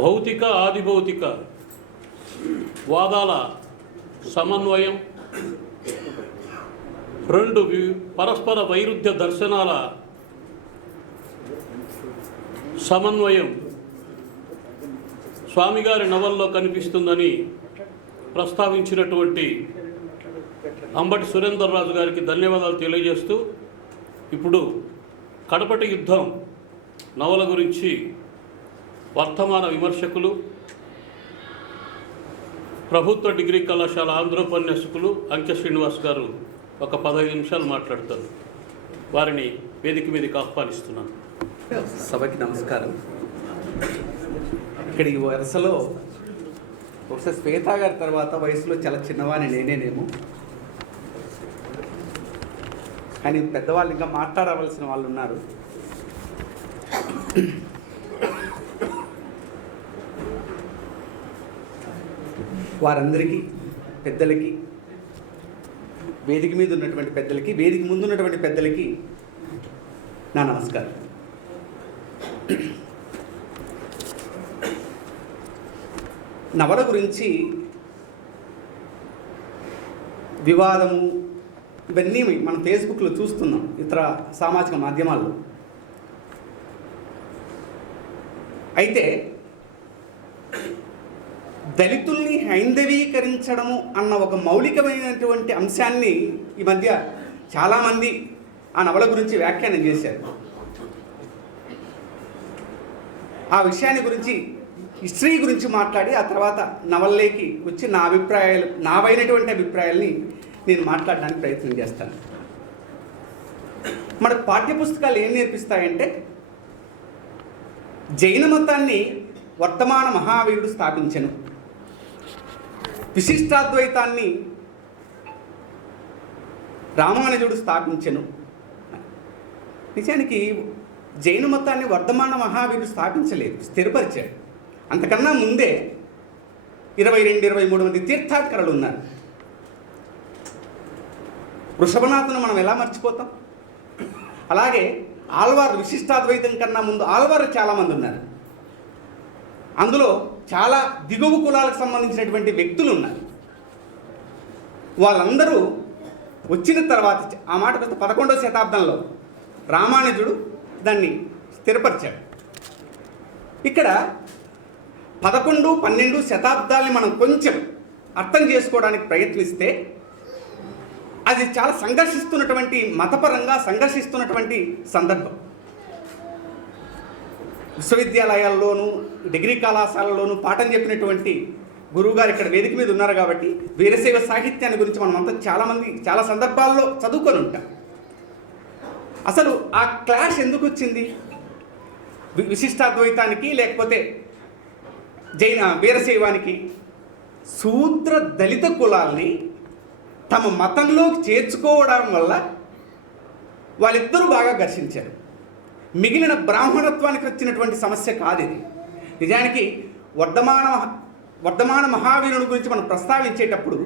భౌతిక ఆదిభౌతిక వాదాల సమన్వయం, రెండు పరస్పర వైరుధ్య దర్శనాల సమన్వయం స్వామిగారి నవల్లో కనిపిస్తుందని ప్రస్తావించినటువంటి అంబటి సురేందర్ రాజు గారికి ధన్యవాదాలు తెలియజేస్తూ, ఇప్పుడు కడపటి యుద్ధం నవల గురించి వర్తమాన విమర్శకులు, ప్రభుత్వ డిగ్రీ కళాశాల ఆంధ్రోపన్యాసకులు అంకె శ్రీనివాస్ గారు ఒక 15 నిమిషాలు మాట్లాడతారు. వారిని వేదిక మీదకి ఆహ్వానిస్తున్నాను. సభకి నమస్కారం. ఇక్కడ ఈ వరుసలో ఒకసారి శ్వేతా గారి తర్వాత వయసులో చాలా చిన్నవాని నేనేనేమో, కానీ పెద్దవాళ్ళు ఇంకా మాట్లాడవలసిన వాళ్ళు ఉన్నారు. వారందరికీ, పెద్దలకి, వేదిక మీద ఉన్నటువంటి పెద్దలకి, వేదిక ముందు ఉన్నటువంటి పెద్దలకి నా నమస్కారం. నవల గురించి వివాదము ఇవన్నీ మనం ఫేస్బుక్లో చూస్తున్నాం, ఇతర సామాజిక మాధ్యమాల్లో. అయితే దళితుల్ని హైందవీకరించడము అన్న ఒక మౌలికమైనటువంటి అంశాన్ని ఈ మధ్య చాలామంది ఆ నవల గురించి వ్యాఖ్యానం చేశారు. ఆ విషయాన్ని గురించి, హిస్టరీ గురించి మాట్లాడి ఆ తర్వాత నవల్లోకి వచ్చి నావైనటువంటి అభిప్రాయాల్ని నేను మాట్లాడడానికి ప్రయత్నం చేస్తాను. మన పాఠ్యపుస్తకాలు ఏం నేర్పిస్తాయంటే, జైన మతాన్ని వర్తమాన మహావీరుడు స్థాపించెను, విశిష్టాద్వైతాన్ని రామానుజుడు స్థాపించెను. నిజానికి జైన మతాన్ని వర్ధమాన మహావీరుడు స్థాపించలేదు, స్థిరపరిచాడు. అంతకన్నా ముందే 22-23 మంది తీర్థాంకరులు ఉన్నారు. వృషభనాథును మనం ఎలా మర్చిపోతాం? అలాగే ఆళ్వారు, విశిష్టాద్వైతం కన్నా ముందు ఆళ్వారు చాలామంది ఉన్నారు. అందులో చాలా దిగువ కులాలకు సంబంధించినటువంటి వ్యక్తులు ఉన్నారు. వాళ్ళందరూ వచ్చిన తర్వాత, ఆ మాట 11వ శతాబ్దంలో రామానుజుడు దాన్ని స్థిరపరిచాడు. ఇక్కడ 11, 12 శతాబ్దాల్ని మనం కొంచెం అర్థం చేసుకోవడానికి ప్రయత్నిస్తే అది చాలా సంఘర్షిస్తున్నటువంటి, మతపరంగా సంఘర్షిస్తున్నటువంటి సందర్భం. విశ్వవిద్యాలయాల్లోనూ డిగ్రీ కళాశాలలోనూ పాఠం చెప్పినటువంటి గురువుగారు ఇక్కడ వేదిక మీద ఉన్నారు కాబట్టి వీరశైవ సాహిత్యాన్ని గురించి మనమంతా చాలామంది చాలా సందర్భాల్లో చదువుకొని ఉంటాం. అసలు ఆ క్లాష్ ఎందుకు వచ్చింది? విశిష్టాద్వైతానికి లేకపోతే వీరశైవానికి? శూద్ర దళిత కులాల్ని తమ మతంలోకి చేర్చుకోవడం వల్ల వాళ్ళిద్దరూ బాగా ఘర్షించారు. మిగిలిన బ్రాహ్మణత్వానికి వచ్చినటువంటి సమస్య కాదు ఇది. నిజానికి వర్ధమాన మహావీరుని గురించి మనం ప్రస్తావించేటప్పుడు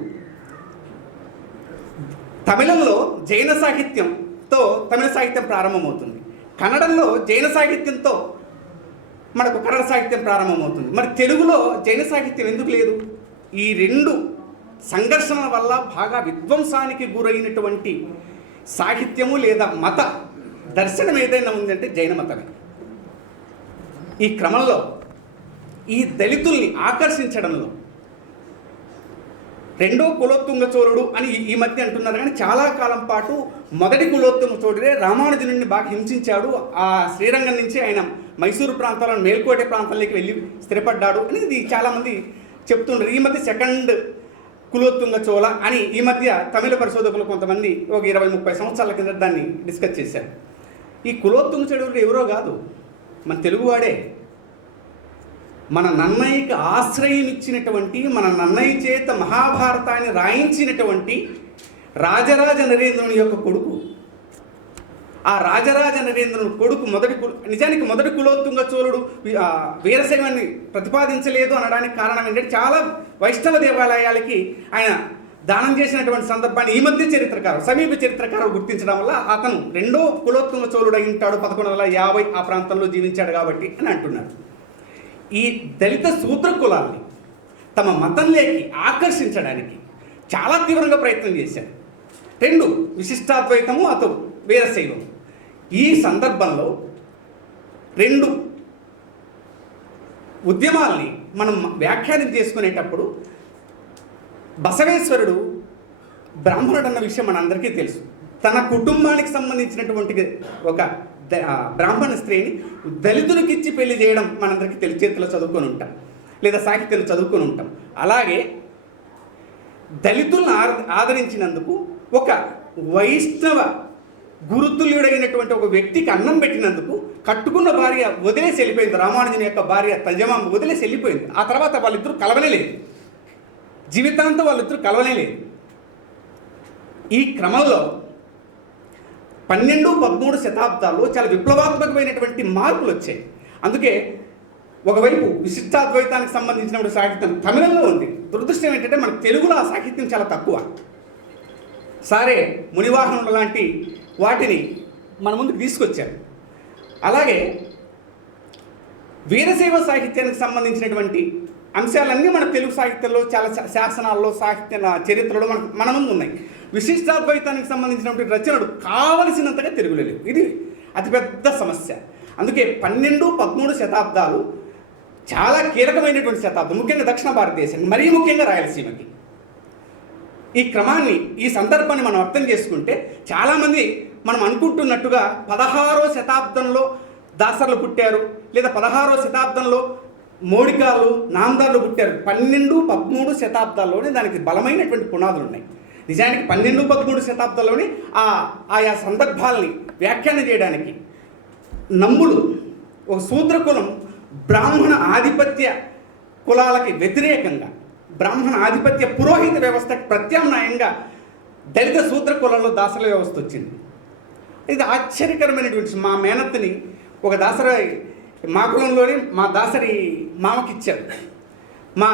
తమిళంలో జైన సాహిత్యంతో తమిళ సాహిత్యం ప్రారంభమవుతుంది, కన్నడంలో జైన సాహిత్యంతో మనకు కన్నడ సాహిత్యం ప్రారంభమవుతుంది. మరి తెలుగులో జైన సాహిత్యం ఎందుకు లేదు? ఈ రెండు సంఘర్షణల వల్ల బాగా విధ్వంసానికి గురైనటువంటి సాహిత్యము లేదా మత దర్శనం ఏదైనా ఉందంటే జైన మతమే. ఈ క్రమంలో ఈ దళితుల్ని ఆకర్షించడంలో రెండో కులోత్తుంగ చోళుడు అని ఈ మధ్య అంటున్నారు, కానీ చాలా కాలం పాటు మొదటి కులోత్తుంగ చోళుడే రామానుజుని బాగా హింసించాడు. ఆ శ్రీరంగం నుంచి ఆయన మైసూరు ప్రాంతాలను మేల్కోటె ప్రాంతాల్లోకి వెళ్ళి స్థిరపడ్డాడు అనేది చాలామంది చెప్తున్నారు. ఈ మధ్య సెకండ్ కులోత్తుంగ చోళ అని ఈ మధ్య తమిళ పరిశోధకులు కొంతమంది ఒక 20-30 సంవత్సరాల కింద దాన్ని డిస్కస్ చేశారు. ఈ కులోత్తుంగ చోళుడు ఎవరో కాదు, మన తెలుగువాడే. మన నన్నయ్యకి ఆశ్రయం ఇచ్చినటువంటి, మన నన్నయ్య చేత మహాభారతాన్ని రాయించినటువంటి రాజరాజ నరేంద్రుని యొక్క కొడుకు. ఆ రాజరాజ నరేంద్రుని కొడుకు నిజానికి మొదటి కులోత్తుంగ చోళుడు వీరశైవాన్ని ప్రతిపాదించలేదు అనడానికి కారణం ఏంటంటే, చాలా వైష్ణవ దేవాలయాలకి ఆయన దానం చేసినటువంటి సందర్భాన్ని ఈ మధ్య సమీప చరిత్రకారులు గుర్తించడం వల్ల అతను రెండో కులోత్తుంగ చోళుడు అయి ఉంటాడు, 1150 ఆ ప్రాంతంలో జీవించాడు కాబట్టి అని అంటున్నారు. ఈ దళిత శూద్ర కులాల్ని తమ మతంలోకి ఆకర్షించడానికి చాలా తీవ్రంగా ప్రయత్నం చేశారు. 2 విశిష్టాద్వైతము, అటు వీరశైవం. ఈ సందర్భంలో 2 ఉద్యమాల్ని మనం వ్యాఖ్యానం చేసుకునేటప్పుడు బసవేశ్వరుడు బ్రాహ్మణుడు అన్న విషయం మనందరికీ తెలుసు. తన కుటుంబానికి సంబంధించినటువంటి ఒక బ్రాహ్మణ స్త్రీని దళితులకు ఇచ్చి పెళ్లి చేయడం మనందరికీ తెలుసు, చేతిలో చదువుకొని ఉంటాం లేదా సాహిత్యంలో చదువుకొని ఉంటాం. అలాగే దళితులను ఆదరించినందుకు ఒక వైష్ణవ గురుతుల్యుడైనటువంటి ఒక వ్యక్తికి అన్నం పెట్టినందుకు కట్టుకున్న భార్య వదిలేసి వెళ్ళిపోయింది. రామానుజుని యొక్క భార్య తజమాంబ వదిలేసి వెళ్ళిపోయింది. ఆ తర్వాత వాళ్ళిద్దరూ కలవనే లేదు, జీవితాంతం వాళ్ళిద్దరూ కలవనే లేదు. ఈ క్రమంలో 12, 13 శతాబ్దాల్లో చాలా విప్లవాత్మకమైనటువంటి మార్పులు వచ్చాయి. అందుకే ఒకవైపు విశిష్టాద్వైతానికి సంబంధించిన సాహిత్యం తమిళంలో ఉంది. దురదృష్టం ఏంటంటే మన తెలుగులో ఆ సాహిత్యం చాలా తక్కువ. సరే, మునివాహనుడు లాంటి వాటిని మన ముందుకు తీసుకొచ్చారు. అలాగే వీరశైవ సాహిత్యానికి సంబంధించినటువంటి అంశాలన్నీ మన తెలుగు సాహిత్యంలో చాలా శాసనాల్లో, సాహిత్య చరిత్రలో మన ముందు ఉన్నాయి. విశిష్టాద్వైతానికి సంబంధించినటువంటి రచనలు కావలసినంతగా తెలుగులో లేవు. ఇది అతిపెద్ద సమస్య. అందుకే 12, 13 శతాబ్దాలు చాలా కీలకమైనటువంటి శతాబ్దం, ముఖ్యంగా దక్షిణ భారతదేశానికి, మరీ ముఖ్యంగా రాయలసీమకి. ఈ క్రమాన్ని, ఈ సందర్భాన్ని మనం అర్థం చేసుకుంటే చాలామంది మనం అనుకుంటున్నట్టుగా 16వ శతాబ్దంలో దాసర్లు పుట్టారు, లేదా 16వ శతాబ్దంలో మోడికాలు, నామదారులు పుట్టారు. 12, 13 శతాబ్దాల్లోనే దానికి బలమైనటువంటి పునాదులు ఉన్నాయి. నిజానికి 12, 13 శతాబ్దాల్లోనే ఆయా సందర్భాలని వ్యాఖ్యానం చేయడానికి నమ్ములు ఒక శూద్ర కులం బ్రాహ్మణ ఆధిపత్య కులాలకి వ్యతిరేకంగా, బ్రాహ్మణ ఆధిపత్య పురోహిత వ్యవస్థకి ప్రత్యామ్నాయంగా దళిత శూద్ర కులంలో దాసల వ్యవస్థ వచ్చింది. ఇది ఆశ్చర్యకరమైనటువంటి. మా మేనత్తని ఒక దాసరి మా కులంలోనే మా దాసరి మామకిచ్చారు. మా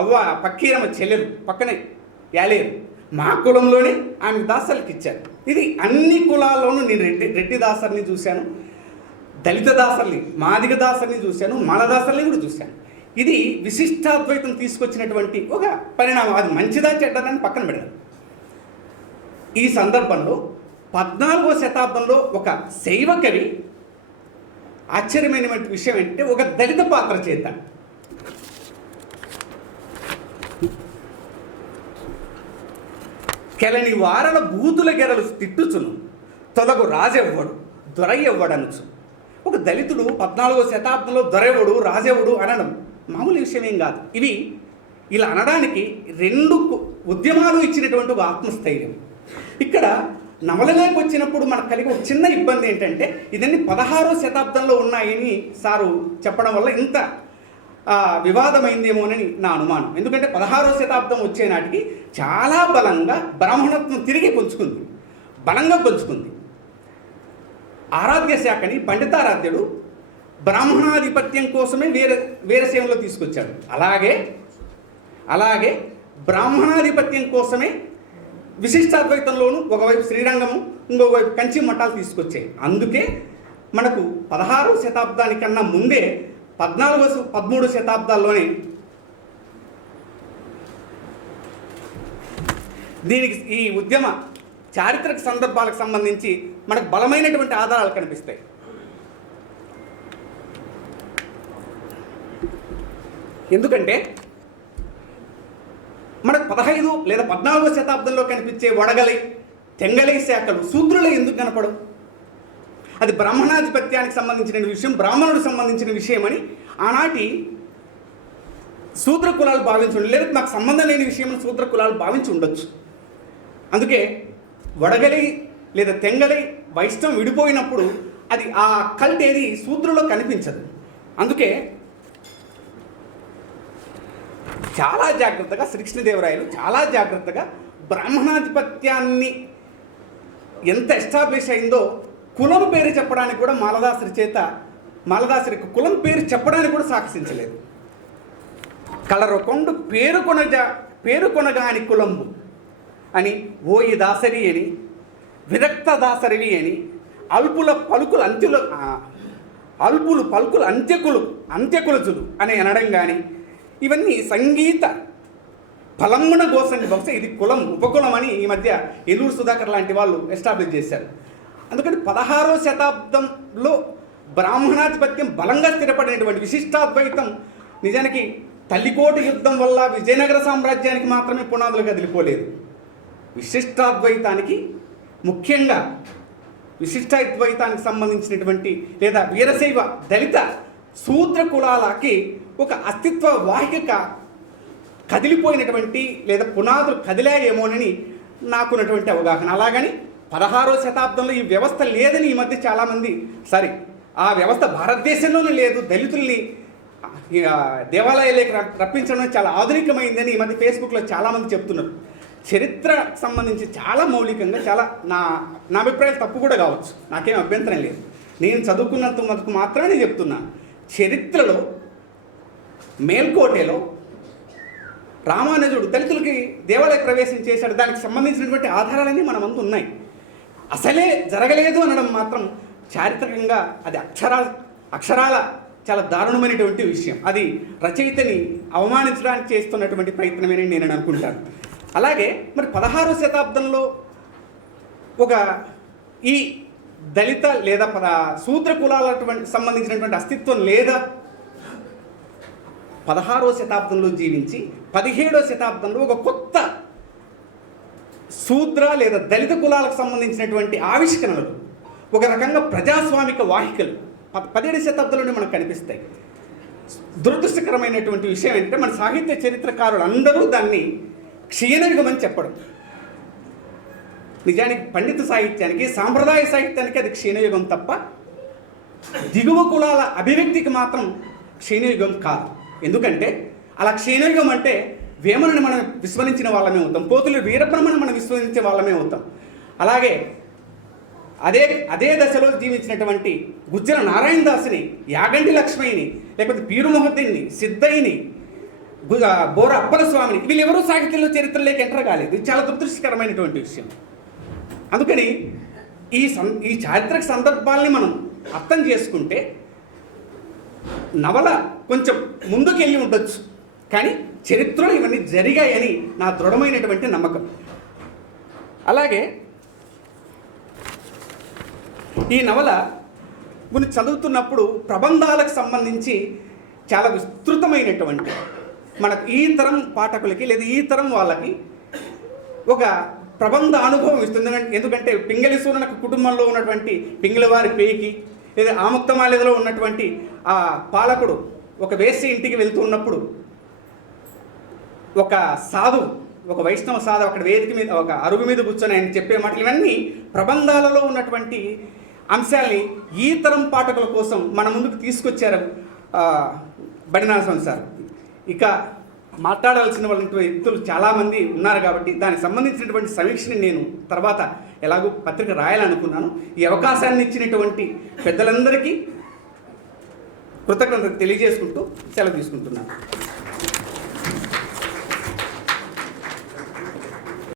అవ్వ పక్కీరమ్మ చెల్లెలు పక్కనే యాలేరు, మా కులంలోనే ఆమె దాసర్లకి ఇచ్చారు. ఇది అన్ని కులాల్లోనూ నేను రెడ్డి దాసరిని చూశాను, దళిత దాసర్ని, మాదిగ దాసరిని చూశాను, మాలదాసర్ని కూడా చూశాను. ఇది విశిష్టాద్వైతం తీసుకొచ్చినటువంటి ఒక పరిణామం. అది మంచిదా చెడ్డదని పక్కన పెడదాం. ఈ సందర్భంలో 14వ శతాబ్దంలో ఒక శైవ కవి ఆశ్చర్యమైనటువంటి విషయం ఏంటంటే, ఒక దళిత పాత్ర చేత కెలని వారల బూతుల గెరలు తిట్టుచును, తొలగు రాజెవ్వడు దొరయ్యవ్వడనుచు. ఒక దళితుడు 14వ శతాబ్దంలో దొరెవ్వడు, రాజెవ్వడు అనడం మామూలు విషయం ఏం కాదు. ఇవి ఇలా అనడానికి 2 ఉద్యమాలు ఇచ్చినటువంటి ఒక ఆత్మస్థైర్యం. ఇక్కడ నవలలోకి వచ్చినప్పుడు మనకు కలిగే ఒక చిన్న ఇబ్బంది ఏంటంటే, ఇదన్నీ 16వ శతాబ్దంలో ఉన్నాయని సారు చెప్పడం వల్ల ఇంత వివాదమైందేమోనని నా అనుమానం. ఎందుకంటే 16వ శతాబ్దం వచ్చే నాటికి చాలా బలంగా బ్రాహ్మణత్వం తిరిగి పుంజుకుంది, బలంగా పుంజుకుంది. ఆరాధ్య శాఖని పండితారాధ్యుడు బ్రాహ్మణాధిపత్యం కోసమే వీరశైవంలో తీసుకొచ్చాడు. అలాగే బ్రాహ్మణాధిపత్యం కోసమే విశిష్టాద్వైతంలోనూ ఒకవైపు శ్రీరంగము, ఇంకోవైపు కంచి మఠాలు తీసుకొచ్చాయి. అందుకే మనకు 16వ శతాబ్దానికన్నా ముందే 14వ 13 శతాబ్దాల్లోనే దీనికి ఈ ఉద్యమ చారిత్రక సందర్భాలకు సంబంధించి మనకు బలమైనటువంటి ఆధారాలు కనిపిస్తాయి. ఎందుకంటే మనకు 15 లేదా 14వ శతాబ్దంలో కనిపించే వడగలై, తెంగలై శాఖలు శూద్రులై ఎందుకు కనపడవు? అది బ్రాహ్మణాధిపత్యానికి సంబంధించిన విషయం, బ్రాహ్మణుడికి సంబంధించిన విషయం అని ఆనాటి శూద్ర కులాలు భావించి ఉండదు, లేదా నాకు సంబంధం లేని విషయం శూద్ర కులాలు భావించి ఉండొచ్చు. అందుకే వడగలై లేదా తెంగలై వైష్ణవం విడిపోయినప్పుడు అది ఆ కల్ట్ ఏది శూద్రులో కనిపించదు. అందుకే చాలా జాగ్రత్తగా శ్రీకృష్ణదేవరాయలు చాలా జాగ్రత్తగా బ్రాహ్మణాధిపత్యాన్ని ఎంత ఎస్టాబ్లిష్ అయిందో కులం పేరు చెప్పడానికి కూడా మాలదాసరికి కులం పేరు చెప్పడానికి కూడా సాక్షించలేదు. కలరొకొండు పేరుకొనగాని కులంబు అని, ఓయి దాసరి అని, విరక్త దాసరివి అని, అల్పుల పలుకులు అల్పులు పలుకులు అంత్యకులచులు అని అనడం కానీ ఇవన్నీ సంగీత ఫలంగుణ గోసండి. బహుశా ఇది కులం ఉపకులం అని ఈ మధ్య ఎల్లూరు సుధాకర్ లాంటి వాళ్ళు ఎస్టాబ్లిష్ చేశారు. అందుకని 16వ శతాబ్దంలో బ్రాహ్మణాధిపత్యం బలంగా స్థిరపడినటువంటి విశిష్టాద్వైతం నిజానికి తల్లికోట యుద్ధం వల్ల విజయనగర సామ్రాజ్యానికి మాత్రమే పునాదులు కదిలిపోలేదు. విశిష్టాద్వైతానికి ముఖ్యంగా విశిష్టాద్వైతానికి సంబంధించినటువంటి లేదా వీరశైవ దళిత శూద్ర కులాలకి ఒక అస్తిత్వ వాహిక కదిలిపోయినటువంటి లేదా పునాదులు కదిలాయేమోనని నాకున్నటువంటి అవగాహన. అలాగని 16వ శతాబ్దంలో ఈ వ్యవస్థ లేదని ఈ మధ్య చాలామంది ఆ వ్యవస్థ భారతదేశంలోనే లేదు, దళితుల్ని దేవాలయాలకు రప్పించడం చాలా ఆధునికమైందని ఈ మధ్య ఫేస్బుక్లో చాలామంది చెప్తున్నారు. చరిత్రకు సంబంధించి చాలా మౌలికంగా చాలా నా అభిప్రాయాలు తప్పు కూడా కావచ్చు, నాకేం అభ్యంతరం లేదు. నేను చదువుకున్నంత మటుకు మాత్రమే చెప్తున్నాను. చరిత్రలో మేల్కోటేలో రామానుజుడు దళితులకి దేవాలయ ప్రవేశం చేశాడు, దానికి సంబంధించినటువంటి ఆధారాలన్నీ మన ముందు ఉన్నాయి. అసలే జరగలేదు అనడం మాత్రం చారిత్రకంగా అది అక్షరాల చాలా దారుణమైనటువంటి విషయం. అది రచయితని అవమానించడానికి చేస్తున్నటువంటి ప్రయత్నమేనని నేను అనుకుంటాను. అలాగే మరి 16వ శతాబ్దంలో ఒక ఈ దళిత లేదా శూద్ర కులాలటువంటి సంబంధించినటువంటి అస్తిత్వం లేదా 16వ శతాబ్దంలో జీవించి 17వ శతాబ్దంలో ఒక కొత్త శూద్ర లేదా దళిత కులాలకు సంబంధించినటువంటి ఆవిష్కరణలు ఒక రకంగా ప్రజాస్వామిక వాహికలు 17వ శతాబ్దంలోనే మనకు కనిపిస్తాయి. దురదృష్టకరమైనటువంటి విషయం ఏంటంటే మన సాహిత్య చరిత్రకారులు అందరూ దాన్ని క్షీణయుగమని చెప్పడం. నిజానికి పండిత సాహిత్యానికి సాంప్రదాయ సాహిత్యానికి అది క్షీణయుగం తప్ప దిగువ కులాల అభివ్యక్తికి మాత్రం క్షీణయుగం కాదు. ఎందుకంటే అలా క్షీణయుగం అంటే వేమనని మనం విస్మరించిన వాళ్ళమే అవుతాం, పోతులు వీరబ్రహ్మని మనం విస్మరించే వాళ్ళమే అవుతాం. అలాగే అదే దశలో జీవించినటువంటి గుజ్జల నారాయణ దాసుని, యాగంటి లక్ష్మయ్యని, లేకపోతే పీరు మొహద్దీన్ని, సిద్ధయ్యని, బోర అప్పల స్వామిని వీళ్ళెవరూ సాహిత్యంలో చరిత్రలోకి ఎంటర్ కాలేదు. ఇది చాలా దురదృష్టకరమైనటువంటి విషయం. అందుకని ఈ చారిత్రక సందర్భాల్ని మనం అర్థం చేసుకుంటే నవల కొంచెం ముందుకెళ్ళి ఉండొచ్చు, కానీ చరిత్రలో ఇవన్నీ జరిగాయని నా దృఢమైనటువంటి నమ్మకం. అలాగే ఈ నవల కొన్ని చదువుతున్నప్పుడు ప్రబంధాలకు సంబంధించి చాలా విస్తృతమైనటువంటి మనకు ఈ తరం పాఠకులకి లేదా ఈ తరం వాళ్ళకి ఒక ప్రబంధ అనుభవం ఇస్తుంది. ఎందుకంటే పింగళి సూరనకు కుటుంబంలో ఉన్నటువంటి పింగళవారి పేయికి లేదా ఆముక్తమాలేదలో ఉన్నటువంటి ఆ పాలకుడు ఒక వేశ్య ఇంటికి వెళ్తూ ఉన్నప్పుడు ఒక సాధువు, ఒక వైష్ణవ సాధువు అక్కడ వేదిక మీద ఒక అరుగు మీద కూర్చొని ఆయన చెప్పే మాటలు ఇవన్నీ ప్రబంధాలలో ఉన్నటువంటి అంశాల్ని ఈ తరం పాఠకుల కోసం మన ముందుకు తీసుకొచ్చారు బడినాసం సార్. ఇక మాట్లాడాల్సిన వ్యక్తులు చాలామంది ఉన్నారు కాబట్టి దానికి సంబంధించినటువంటి సమీక్షని నేను తర్వాత ఎలాగో పత్రిక రాయాలనుకున్నాను. ఈ అవకాశాన్ని ఇచ్చినటువంటి పెద్దలందరికీ కృతజ్ఞతలు తెలియజేసుకుంటూ సెలవు తీసుకుంటున్నాను.